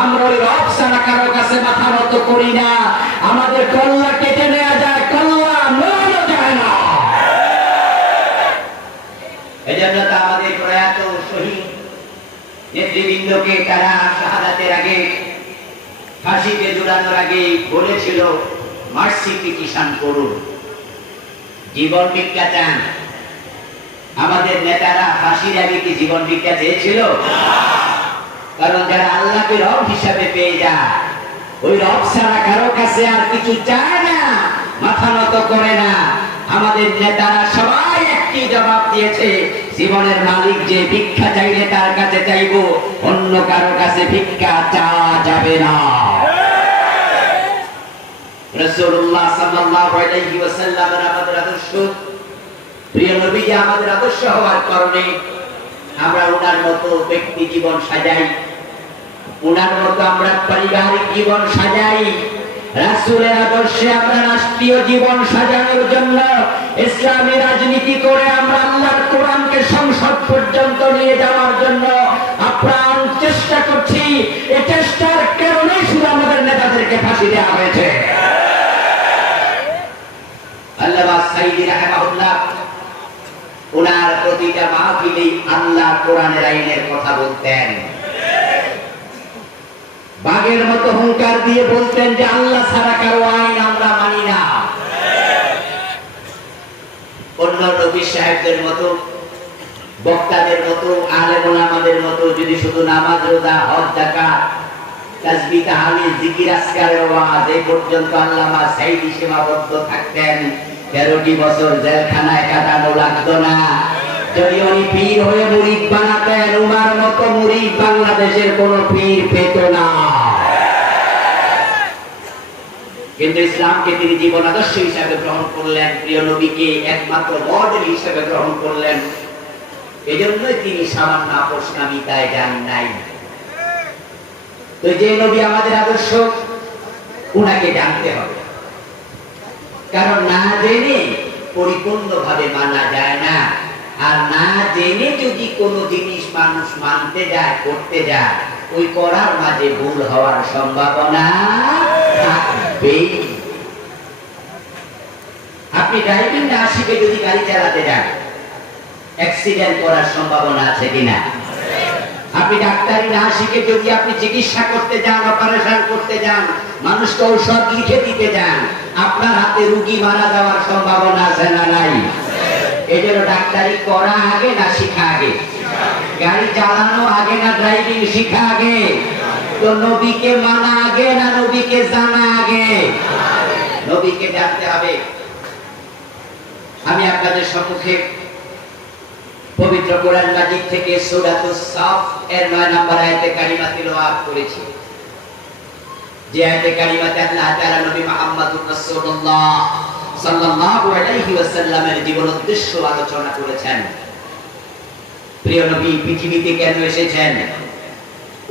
আমরা ওই রব ছাড়া কারো কাছে মাথা নত করি না। আমাদের কল্লা কেটে নেওয়া যায়, কল্লা মোড়ানো যায় না। এজন্য তো আমাদের প্রয়াত শহীদ নেতৃবৃন্দকে তারা শাহাদাতের আগে, ফাঁসিতে ঝুলানোর আগে বলেছিল মার্সি পিটিশন করুন, জীবন ভিক্ষা চান। আমাদের নেতারা ফাঁসির আগে কি জীবন ভিক্ষা চেয়েছিল? কারণ যারা আল্লাহকে রব হিসাবে পেয়ে যায়, ওই রব ছাড়া কারো কাছে আর কিছু চায় না, মাথা নত করে না। আমাদের নেতারা সবাই একটি জবাব দিয়েছে, জীবনের মালিক যে ভিক্ষা চাইলে তার কাছে চাইবো, অন্য কারো কাছে ভিক্ষা চাওয়া যাবে না। রাসূলুল্লাহ সাল্লাল্লাহু আলাইহি ওয়াসাল্লামের আমাদের আদর্শ, প্রিয় নবীজি আমাদের আদর্শ হওয়ার কারণে আমরা ওনার মতো ব্যক্তি জীবন সাজাই, ওনার মতো আমরা পারিবারিক জীবন সাজাই। রাসূলের আদর্শে আমরা রাষ্ট্রীয় জীবন সাজানোর জন্য ইসলামী রাজনীতি করে আমরা আল্লাহর কোরআনকে সংসদ পর্যন্ত নিয়ে যাওয়ার জন্য আপ্রাণ চেষ্টা করছি। এই চেষ্টার কারণেই শুধু আমাদের নেতাদেরকে ফাঁসি দেওয়া হয়েছে। আল্লামা সাইয়্যিদ রাহিমাহুল্লাহ ওনার প্রতিটা মাহফিলেই আল্লাহ কোরআনের আইনের কথা বলতেন, বাঘের মতো হুঙ্কার দিয়ে বলতেন যে আল্লাহ ছাড়া কারো আইন আমরা মানি না। অন্য নবী সাহেবদের মতো, বক্তাদের মতো, আলেম ওলামাদের মতো যদি শুধু নামাজ, রোজা, হজ, যাকাত, তাসবিহ, তাহলিল, জিকির, আজকারের ওয়াজ এই পর্যন্ত আল্লামা সাইয়্যিদ সীমাবদ্ধ থাকতেন, 13টি বছর জেলখানায় কাটানো লাগতো না। যদি উনি পীর হয়ে মুরিদ বানাতেন, উমার মতো মুরিদ বাংলাদেশের কোন পীর পেত না। কিন্তু ইসলামকে তিনি জীবন আদর্শ হিসাবে গ্রহণ করলেন, প্রিয় নবীকে একমাত্র মডেল হিসাবে গ্রহণ করলেন। এজন্যই তিনি সামান্য আপোষ নামিতায় যান নাই। তো যে নবী আমাদের আদর্শ, উনাকে জানতে হবে, কারণ না জেনে পরিপূর্ণভাবে মানা যায় না। আর না জেনে যদি কোনো জিনিস মানুষ মানতে যায়, করতে যায়, ওই করার মাঝে ভুল হওয়ার সম্ভাবনা থাকবেই। আপনি ড্রাইভিং না শিখে যদি গাড়ি চালাতে যান, অ্যাক্সিডেন্ট করার সম্ভাবনা আছে কিনা? আপনি ডাক্তারি না শিখে যদি আপনি চিকিৎসা করতে যান, অপারেশন করতে যান, মানুষকে ঔষধ লিখে দিতে যান, আপনার হাতে রোগী মারা যাওয়ার সম্ভাবনা আছে না নাই? এজন্য ডাক্তারি করা আগে না শিখা আগে? গাড়ি চালানো আগে না ড্রাইভিং শিখা আগে? তো নবীকে মানা আগে না নবীকে জানা আগে? নবীকে জানতে হবে। আমি আপনাদের সম্মুখে পবিত্র কোরআন মাজিদ থেকে সূরাতুস সাফ এর 9 নম্বর আয়াতে কারিমা তিলাওয়াত করেছি। যে আয়াতে কারিমাতে আল্লাহ তাআলা নবী মুহাম্মদুর রাসূলুল্লাহ সাল্লাল্লাহু আলাইহি ওয়াসাল্লামের জীবন উদ্দেশ্য আলোচনা করেছেন। প্রিয় নবী পৃথিবীতে কেন এসেছেন,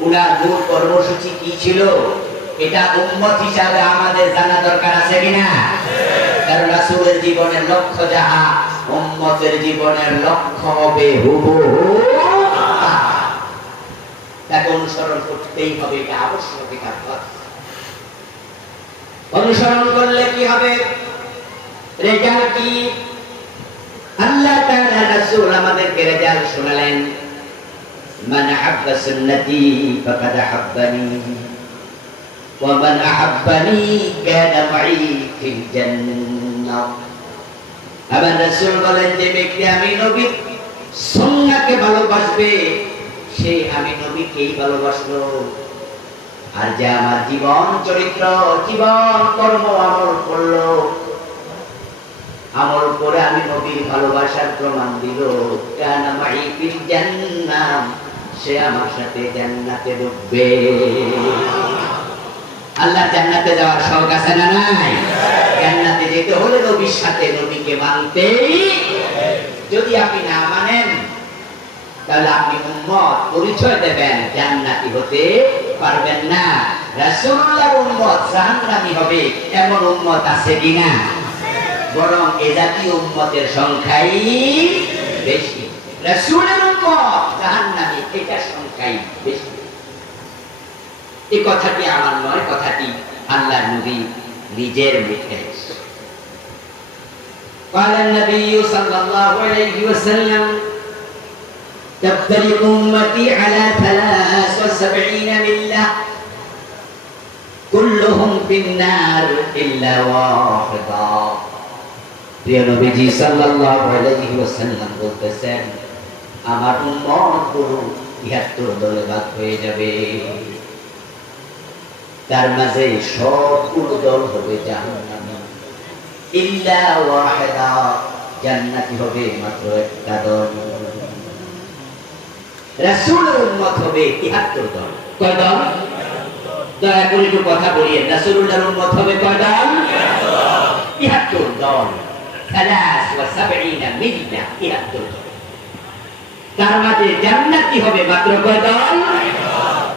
উনার মূল কর্মসূচি কি ছিল, এটা উম্মত হিসাবে আমাদের জানা দরকার আছে কিনা? কারণ রাসূলের জীবনের লক্ষ্য যাহা, উম্মতের জীবনের লক্ষ্য হবে হুবহু তাকে অনুসরণ করতেই হবে, এটা আবশ্যকতার কথা। অনুসরণ করলে কি হবে, রেজাল্ট কি? আল্লাহ তাআলা রাসূল আমাদেরকে রেজাল্ট শোনালেন, মান আহাব্বা সুন্নতি ফাকাদ আহাব্বানি ওয়া মান আহাব্বানি কানা মাই ফিল জান্নাহ। আবার রাসূল বলেন, যে ব্যক্তি আমি নবীর সুন্নাহকে ভালোবাসবে, সে আমি নবীকেই ভালোবাসলো। আর যে আমার জীবন চরিত্র, জীবন কর্ম আমল করলো, আমল করে আমি নবীর ভালোবাসার প্রমাণ দিল, কানা মাই ফিল জান্নাহ, সে আমার সাথে জান্নাতে ঢুকবে। আল্লাহ জান্নাতে যাওয়ার শখ আছে না নাই? জান্নাতে যেতে হলে নবীর সাথে নবীকে মানতেই। যদি আপনি না মানেন, তাহলে আপনি উম্মত পরিচয় দেবেন, জান্নাতি হতে পারবেন না। রাসূলুল্লাহর উম্মত জাহান্নামী হবে এমন উম্মত আছে কিনা? বরং এ জাতীয় উম্মতের সংখ্যাই বেশি। রাসূলের উম্মত জাহান্নামী, এটা সংখ্যাই বেশি। এই কথাটি আমার নয়, কথাটি আল্লাহর নবী নিজের মুখে। قال النبي صلى الله عليه وسلم تفترق أمتي على 73 ملة كلهم في النار إلا واحدا। প্রিয় নবীজি সাল্লাল্লাহু আলাইহি ওয়াসাল্লাম বলতেছেন, আমার উম্মতগুলো ৭৩ দলে ভাগ হয়ে যাবে, তার মাঝে সবগুলো দল হবে জাহান্নামী, ইল্লা ওয়াহিদা, জান্নাতি হবে মাত্র একটা দল। রাসূলের উম্মত হবে ৭৩ দল। কয় দল? দয়া করে একটু কথা বলিয়েন, রাসূলুল্লাহর উম্মত হবে কয় দল? ৭৩ দল। 73 মিল্লা, ৭৩ দল। তার মাঝে জান্নাতি হবে মাত্র কয় দল?